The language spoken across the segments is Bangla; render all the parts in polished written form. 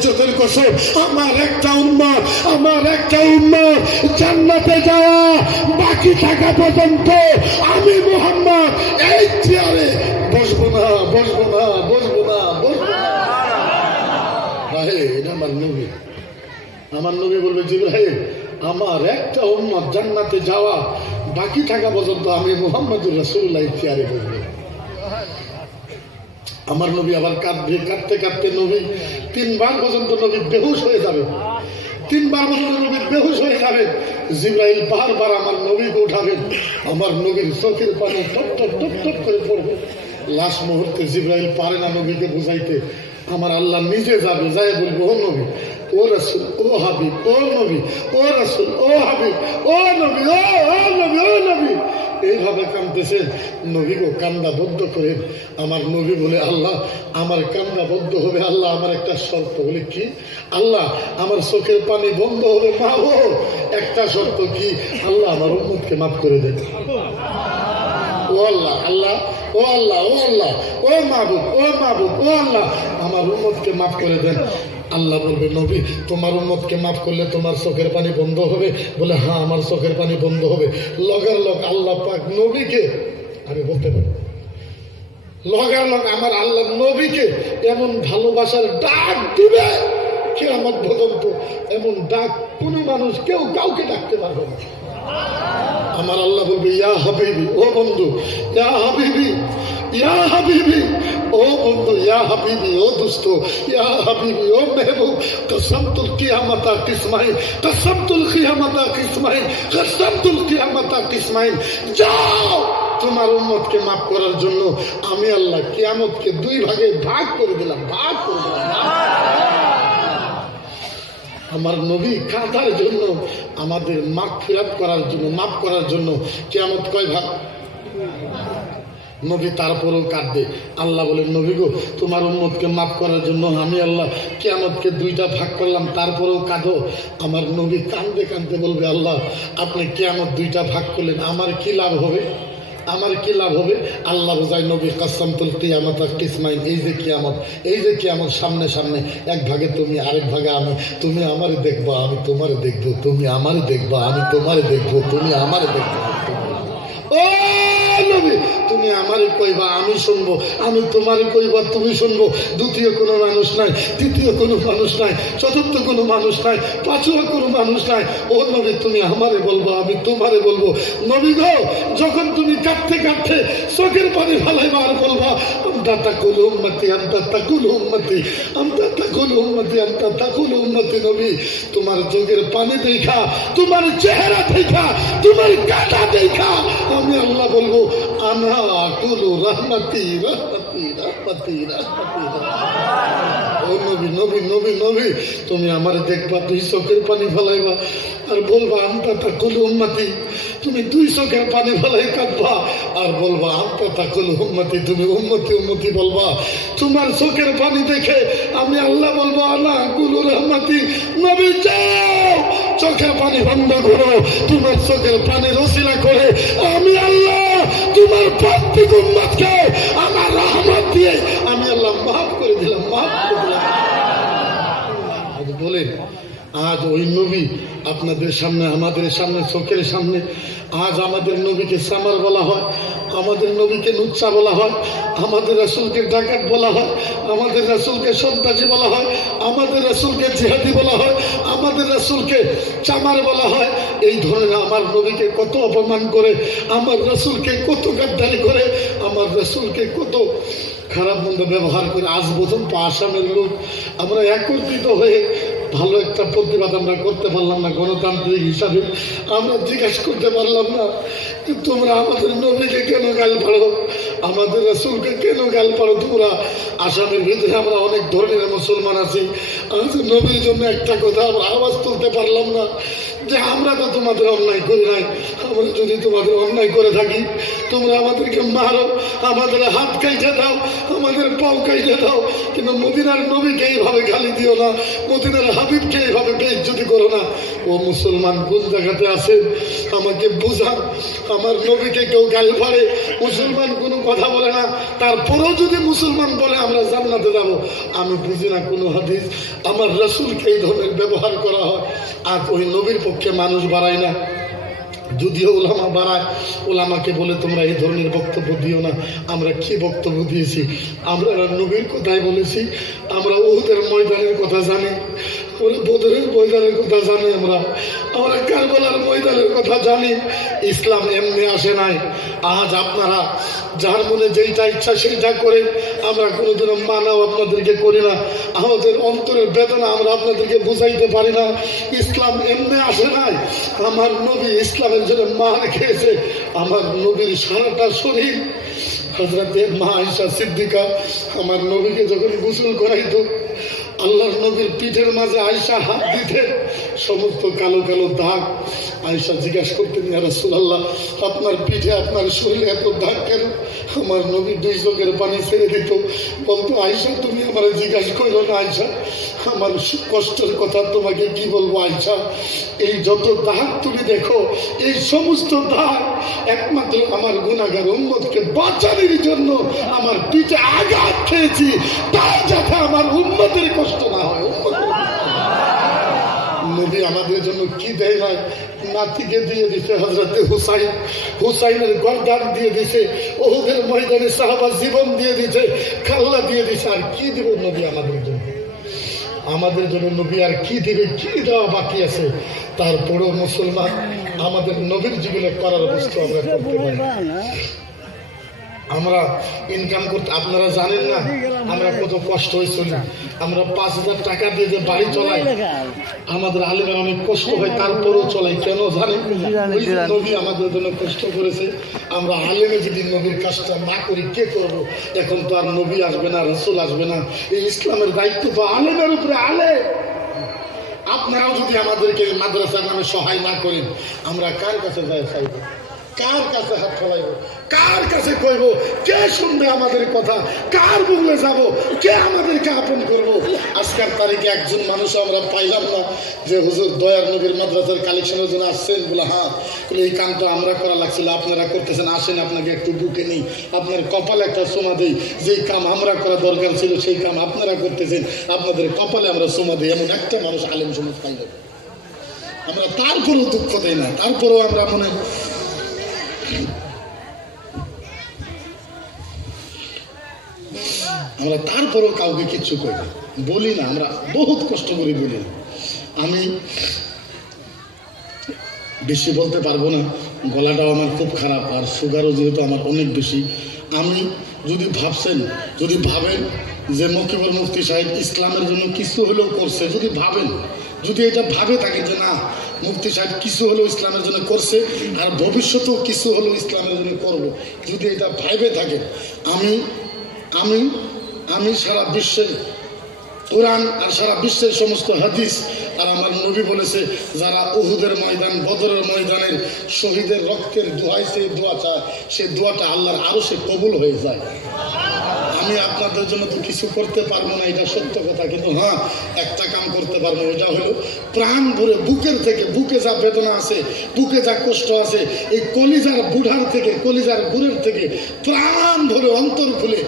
ইজ্জতের কসম, আমার একটা উম্মত জান্নাতে যাওয়া বাকি থাকা পর্যন্ত আমি মুহাম্মদ এই চেয়ারে বসবো না। এটা আমার নবী। আমার নবী বলবে জিবরাইল, আমার একটা উম্মত জান্নাতে যাওয়া বাকি থাকা পর্যন্ত আমি মুহাম্মদুর রাসূলুল্লাহ চেয়ারে বসবো। আমার নবী আবার কাঁদতে নবী 3 বার পর্যন্ত নবী বেহুশ হয়ে যাবে। 3 বার পর্যন্ত নবী বেহুশ হয়ে যাবে। জিবরাইল বারবার আমার নবীকে উঠাবেন, আমার নবীর চোখের পানি টপ টপ টপ টপ করে পড়বে। লাস্ট মুহূর্তে জিবরাইল পারে না নবীকে বুঝাইতে, আমার আল্লাহ নিজে যাবে, যাই বলবো, ও নবী, ও রাসূল, ও হাবিব, ও নবী, ও রাসূল, ও হাবিব, ও নবী, ও নবী, ও নবী। এইভাবে কাঁদতেছেন। নবীকে কান্দা বদ্ধ করে আমার নবী বলে, আল্লাহ আমার কান্দা বদ্ধ হবে, আল্লাহ আমার একটা শর্ত। বলে কি? আল্লাহ আমার চোখের পানি বন্ধ হবে, মা ও একটা শর্ত কি? আল্লাহ আমার উম্মতকে মাফ করে দেন। ও আল্লাহ, আল্লাহ, ও আল্লাহ, ও আল্লাহ, ও মাহবুব, ও মাহবুব, ও আল্লাহ আমার উম্মতকে মাফ করে দেন। আল্লাহ বলবে, নবী তোমার উম্মতকে মাফ করলে তোমার চোখের পানি বন্ধ হবে? বলে হ্যাঁ, আমার চোখের পানি বন্ধ হবে। লগার লগ আল্লাহ পাক নবীকে, আমি বলতে পারি, লগার লগ আমার আল্লাহ নবীকে এমন ভালোবাসার ডাক দিবে, কিয়ামত পর্যন্ত এমন ডাক কোন মানুষ কেউ কাউকে ডাকতে পারবে না। আমার আল্লাহ বলবে, ইয়া হাবিবি, ও বন্ধু, ইয়া হাবিবি, ইয়া হাবিবি, ও বন্ধু, ইয়া হাবিবি, ও দোস্ত, ইয়া হাবিবি, ও মেহবুব, কসমতুল কিয়ামতা কিসমাইন, কসমতুল কিয়ামতা কিসমাইন, কসমতুল কিয়ামতা কিসমাইন। যাও, তোমার উম্মতকে মাফ করার জন্য আমি আল্লাহ কিয়ামতকে 2 ভাগে ভাগ করে দিলাম। আমার নবী কাঁদার জন্য, আমাদের মাগফিরাত করার জন্য, মাফ করার জন্য কিয়ামত কয় ভাগ? নবী তারপরেও কাঁদবে। আল্লাহ বলেন, নবী গো তোমার উম্মতকে মাফ করার জন্য আমি আল্লাহ কিয়ামতকে 2টা ভাগ করলাম, তারপরেও কাঁদো। আমার নবী কাঁদতে কাঁদতে বলবে, আল্লাহ আপনি কিয়ামত 2টা ভাগ করলেন, আমার কি লাভ হবে? আমার কি লাভ হবে? আল্লাহ বোঝায়, নবী কাসামতুল কিয়ামতা কিসমাইন, এই যে কিয়ামত সামনে সামনে, এক ভাগে তুমি, আরেক ভাগে আমি। তুমি আমারে দেখবা, আমি তোমারে দেখবো, তুমি আমারে দেখবা, আমি তোমারে দেখবো, তুমি আমারে দেখবা। ও নবী, তুমি আমারে কইবা, আমি শুনবো, আমি তোমারে কইবা, তুমি শুনবো। দ্বিতীয় কোনো মানুষ নাই, তৃতীয় কোনো মানুষ নাই, চতুর্থ কোনো মানুষ নাই, পাঁচুয়া কোনো মানুষ নাই। ও নবী, তুমি আমারে বলবো, আমি তোমারে বলবো। নবী গো, যখন তুমি কাঁদতে কাঁদতে চোখের পানি ফেলাইবা আর বলবা, আমতা তাকুল উম্মতি, আমতা তাকুল উম্মতি, আমতা তাকুল উম্মতি, আমতা তাকুল উম্মতি। নবী তোমার চোখের পানি দেখা, তোমার চেহারা দেখা, তোমার কাঁদা দেখা আমি আল্লাহ বলবো, আনা কুলু রহমতি রহমতি রহমতি রহমতি। ও নবী, নবী, নবী, নবী, তুমি আমার দেখবা, 2 চোখের পানি ফেলাইবা আর বলবা, আমতা তাকুল উম্মতি। তুমি 2 চোখের পানি ফেলাই কাঁদবা আর বলবা, আমতা তাকুল উম্মতি। তুমি উম্মতি উম্মতি বলবা। তোমার চোখের পানি দেখে আমি আল্লাহ বলবো, আনা কুলু রহমতি। নবী যাও, চোখের পানি বন্ধ করো, তোমার চোখের পানির ওসিলা করে আমি আল্লাহ তোমার প্রত্যেক উম্মতকে আমার রহমত দিয়ে আমি আল্লাহ মাফ করে দিলাম, মাফ করে দিলাম। বলেন, আজ ওই নবী আপনাদের সামনে, আমাদের সামনে, চোখের সামনে, আজ আমাদের নবীকে সামার বলা হয়, আমাদের নবীকে লুচ্চা বলা হয়, আমাদের রাসূলকে ডাকাত বলা হয়, আমাদের রাসূলকে সন্ত্রাসী বলা হয়, আমাদের রাসূলকে জিহাদি বলা হয়, আমাদের রাসূলকে চামার বলা হয়। এই ধরনের আমার নবীকে কত অপমান করে, আমার রাসূলকে কত গাদ্দারি করে, আমার রাসূলকে কত খারাপ মন্দ ব্যবহার করে। আজ পর্যন্ত আসামের লোক আমরা একত্রিত হয়ে ভালো একটা প্রতিবাদ আমরা করতে পারলাম না। গণতান্ত্রিক হিসাবে আমরা জিজ্ঞাসা করতে পারলাম না তোমরা আমাদের নবীকে কেন গাল পাড়ো, আমাদের রাসূলকে কেন গাল পাড়ো তোমরা। আসামের ভিতরে আমরা অনেক ধরনের মুসলমান আছি, আমাদের নবীর জন্য একটা কথা আমরা আওয়াজ তুলতে পারলাম না যে আমরা তো তোমাদের অন্যায় করি নাই। আমরা যদি তোমাদের অন্যায় করে থাকি, তোমরা আমাদেরকে মারো, আমাদের হাত কাইটে দাও, আমাদের পাও কাইটে দাও, কিন্তু মদিনার নবীকে এইভাবে গালি দিও না, মদিনার হাবিবকে এইভাবে বেইজ্জতি করো না। ও মুসলমান কোন জায়গাতে আছেন আমাকে বুঝান। আমার নবীকে কেউ গালি পারে, মুসলমান কোনো কথা বলে না, তারপরেও যদি মুসলমান বলে আমরা জান্নাতে যাব। আমি বুঝি না কোনো হাদিস আমার রাসূলকে এই ধরনের ব্যবহার করা হয়। আর ওই নবীর পক্ষে মানুষ বাড়ায় না, যদিও ওলামা বাড়ায়, ওলামাকে বলে তোমরা এই ধরনের বক্তব্য দিও না। আমরা কি বক্তব্য দিয়েছি? আমরা নবীর কথাই বলেছি। আমরা উহুদের ময়দানের কথা জানি, আমরা বদরের ময়দানের কথা জানি, আমরা কারবালার ময়দানের কথা জানি। ইসলাম এমনি আসে নাই। আজ আপনারা যার মনে যেইটা ইচ্ছা সেইটা করেন, আমরা কোনোদিনও মানাও আপনাদেরকে করি না। আমাদের অন্তরের বেদনা আমরা আপনাদেরকে বুঝাইতে পারি না। ইসলাম এমনি আসে নাই। আমার নবী ইসলামের জন্য মার খেয়েছে। আমার নবীর সারাটা শরীর, হযরতে মা আয়েশা সিদ্দিকা আমার নবীকে যখন গোসল করাইতো, আল্লাহর নবীর পিঠের মাঝে আয়েশা হাত দিতে সমস্ত কালো কালো দাগ। আয়েশা জিজ্ঞাসা করতেন, ইয়া রাসূলুল্লাহ, আপনার পিঠে আপনার শরীরে এত দাগ কেন? আমার নবী দুই চোখের পানি ছেড়ে দিত, বলতো, আয়েশা তুমি আমার জিজ্ঞাসা করো না আয়েশা, আমার কষ্টের কথা তোমাকে কি বলবো আয়েশা? এই যত দাগ তুমি দেখো, এই সমস্ত দাগ একমাত্র আমার গুনাহগার উম্মতকে বাঁচানোর জন্য আমার পিঠে আঘাত খেয়েছি, তাই যাতে আমার উম্মতের কষ্ট না হয়। নবী আমাদের জন্য কি দেয় নাই? নাতিকে দিয়ে দিছে হযরতে হুসাইন, হুসাইনের গর্দান দিয়ে দিছে, ওহুদের ময়দানে সাহাবা জীবন দিয়ে দিছে, কাল্লা দিয়ে দিছে। আর কি দিব নবী আমাদের জন্য? আমাদের জন্য নবী আর কি দিবে? কি দেওয়া বাকি আছে? তারপরেও মুসলমান আমাদের নবীর জীবনে করার বস্তু আমরা করতে পারি। আমরা ইনকাম করতে, আপনারা জানেন না আমরা কত কষ্ট হয়েছিল। আমরা 5,000 টাকা দিয়ে যে বাড়ি চলাই, আমাদের আলেমের অনেক কষ্ট হয়, তারপরেও চলাই। কেন জানেন? ওই যে নবী আমাদের জন্য কষ্ট করেছে। আমরা আলেমে যদি নবীর কাজটা না করি কে করব? এখন তো আর নবী আসবে না, রাসূল আসবে না। এই ইসলামের দায়িত্ব তো আলেমের উপরে। আলেম আপনারাও যদি আমাদেরকে মাদ্রাসার নামে সহায় না করেন, আমরা কার কাছে যাই চাইব? কার কাছে হাত ফেলাইব? কার কাছে কইব? কে শুনবে আমাদের কথা? কার বলে যাব? কে আমাদেরকে আপন করব? আজকের তারিখে একজন মানুষ আমরা পাইলাম না যে হুজুর দয়ার নবীর মাদ্রাসার কালেকশনের জন্য আসছেন। বলে হ্যাঁ, এই কামটা আমরা করা লাগছিল, আপনারা করতেছেন, আসেন আপনাকে একটু বুকে নেই, আপনার কপালে একটা সোমা দেই। যেই কাম আমরা করা দরকার ছিল সেই কাম আপনারা করতেছেন, আপনাদের কপালে আমরা সোমা দিই। এমন একটা মানুষ আলেম সমাজ পাইল। আমরা তারপরেও দুঃখ দেই না, তারপরেও আমরা আমরা তারপরেও কাউকে কিচ্ছু করি না, বলি না। আমরা বহুত কষ্ট করি, বলি না। আমি বেশি বলতে পারবো না, গলাটাও আমার খুব খারাপ, আর সুগারও যেহেতু আমার অনেক বেশি। আমি যদি ভাবেন যে মকিবুল মুফতি সাহেব ইসলামের জন্য কিছু হলেও করছে, যদি ভাবেন, যদি এটা ভাবে থাকে যে না মুফতি সাহেব কিছু হলেও ইসলামের জন্য করছে আর ভবিষ্যতেও কিছু হলেও ইসলামের জন্য করব, যদি এটা ভাবে থাকে, আমি সারা বিশ্বের কোরআন আর সারা বিশ্বের সমস্ত হাদিস আর আমার নবী বলেছে, যারা উহুদের ময়দান, বদরের ময়দানের শহীদের রক্তের দোয়ায় সেই দোয়া চায়, সেই দোয়াটা আল্লাহর আরো সে কবুল হয়ে যায়। আমি আপনাদের জন্য তো কিছু করতে পারবো না, এটা সত্য কথা, কিন্তু হ্যাঁ একটা কাম করতে পারবো, এটা হলো প্রাণ ভরে বুকের থেকে, বুকে যা বেদনা আছে, বুকে যা কষ্ট আছে, এই কলিজার বুড়ার থেকে, কলিজার বুড়ের থেকে প্রাণ ভরে, অন্তর খুলে,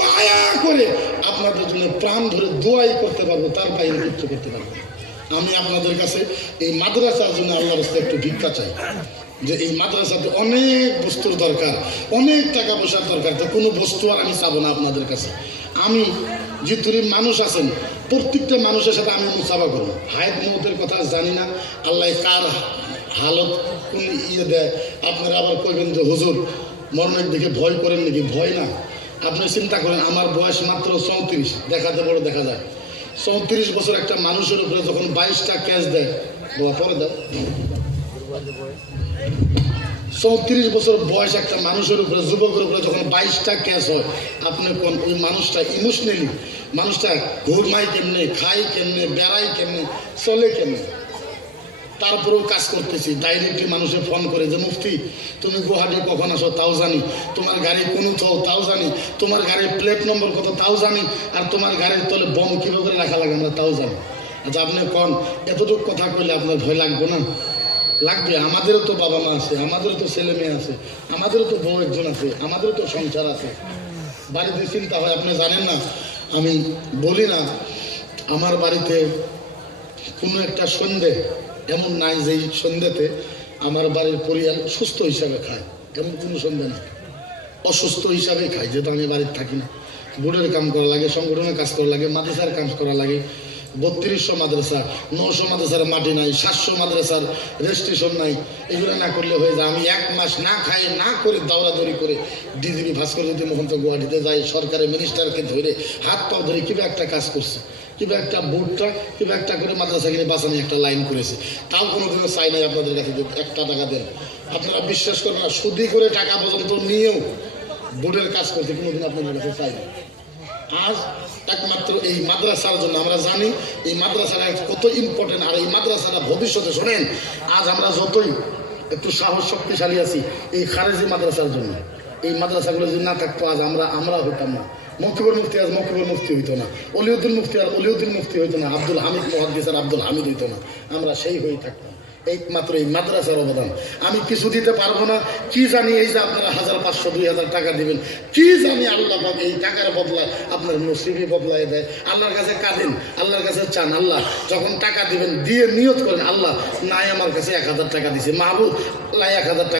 মায়া করে আপনাদের জন্য প্রাণ ভরে দোয়াই করতে পারবো, তার বাইরে কিছু করতে পারবো। আমি আপনাদের কাছে এই মাদ্রাসার জন্য আল্লাহর রাস্তায় একটু ভিক্ষা চাই, যে এই মাদ্রাসাতে অনেক বস্তুর দরকার, অনেক টাকা পয়সার দরকার। তো কোনো বস্তু আর আমি চাবো না আপনাদের কাছে। আমি যে তুরি মানুষ আছেন, প্রত্যেকটা মানুষের সাথে আমি মুসাফা করবো। হায়াত মৌতের কথা জানি না, আল্লাহ কার হালত কোন দেয়। আপনারা আবার কইবেন যে হুজুর মরণের দিকে ভয় করেন নাকি? ভয় না। আপনি চিন্তা করেন, আমার বয়স মাত্র 34, দেখাতে বড় দেখা যায়। 34 বছর একটা মানুষের উপরে যখন 22টা ক্যাচ দেয়, পরে দেয় 34 বছর বয়স একটা মানুষের উপরে, যুবকের উপরে যখন 22টা ক্যাচ হয়, আপনি কোন ওই মানুষটা ইমোশনালি, মানুষটা ঘুরমাই কেমনে, খাই কেমনে, বেড়াই কেমনে, চলে কেমনে। তারপরেও কাজ করতেছি। ডাইরেক্টলি মানুষে ফোন করে যে মুফতি তুমি গুয়াহাটি কখন আসো তাও জানি, তোমার গাড়ি কোনো তাও জানি, তোমার গাড়ির প্লেট নম্বর কত তাও জানি, আর তোমার গাড়ির তলে বম কীভাবে রাখা লাগে আমরা তাও জানি। আচ্ছা আপনি কোন এতটুকু কথা কইলে আপনার ভয় লাগবে না? লাগবে। আমাদেরও তো বাবা মা আছে, আমাদেরও তো ছেলে মেয়ে আছে, আমাদেরও তো বউ একজন আছে, আমাদেরও তো সংসার আছে, বাড়িতে চিন্তা হয়। আপনি জানেন না আমি বলি না আমার বাড়িতে কোনো একটা সন্ধে এমন নাই যে এই সন্ধ্যেতে আমার বাড়ির পরিবার সুস্থ হিসাবে খায়, এমন কোনো সন্ধে নাই। অসুস্থ হিসাবেই খায়, যেহেতু আমি বাড়িতে থাকি না। বোর্ডের কাম করা লাগে, সংগঠনের কাজ করা লাগে, মাদ্রাসার কাজ করা লাগে। 3200 মাদ্রাসা, 900 মাদ্রাসার মাটি নাই, 700 মাদ্রাসার রেজিস্ট্রেশন নাই। এগুলো না করলে হয়ে যায়। আমি 1 মাস না খাই না করে দৌড়াদৌড়ি করে ডিজিপি ভাস্কর্যজ্যোতি মহন্ত গুয়াহাটিতে যাই, সরকারের মিনিস্টারকে ধরে হাত পা ধরে কিবা একটা কাজ করছে, কিবা একটা বোর্ডটা কিবা একটা করে মাদ্রাসা কিনে বাঁচানি একটা লাইন করেছে। তাও কোনোদিনও চাই নাই আপনাদের কাছে যে 1 টাকা দেন। আপনারা বিশ্বাস করেন না, সুদি করে টাকা পর্যন্ত নিয়েও বোর্ডের কাজ করতে কোনোদিন আপনাদের কাছে চাই না। আজ একমাত্র এই মাদ্রাসার জন্য আমরা জানি এই মাদ্রাসাটা কত ইম্পর্টেন্ট, আর এই মাদ্রাসাটা ভবিষ্যতে শোনেন, আজ আমরা যতই একটু সাহস শক্তিশালী আছি এই খারেজি মাদ্রাসার জন্য। এই মাদ্রাসাগুলো যদি না থাকতো আজ আমরা হইতাম না। মকিবুল মুফতি আজ মকিবুল মুফতি হইতো না, অলিউদ্দিন মুফতি আর অলিউদ্দিন মুফতি হইতো না, আব্দুল হামিদ মুহাদ্দিস আর আব্দুল হামিদ হইতো না। আমরা সেই হয়ে থাকতাম। এইমাত্র এই মাদ্রাসার অবদান। আমি কিছু দিতে পারবো না, কি জানি এই যে আপনারা 1500 2000 টাকা দিবেন, কি জানি আল্লাহ পাক এই টাকার বদলায় আপনার নসিবই বদলায় দেয়। আল্লাহর কাছে কাঁদেন, আল্লাহর কাছে চান, আল্লাহ যখন টাকা দিবেন দিয়ে নিয়ত করেন, আল্লাহ নাই আমার কাছে 1000 টাকা দিছে, মাহবুব লাই 1000 টাকা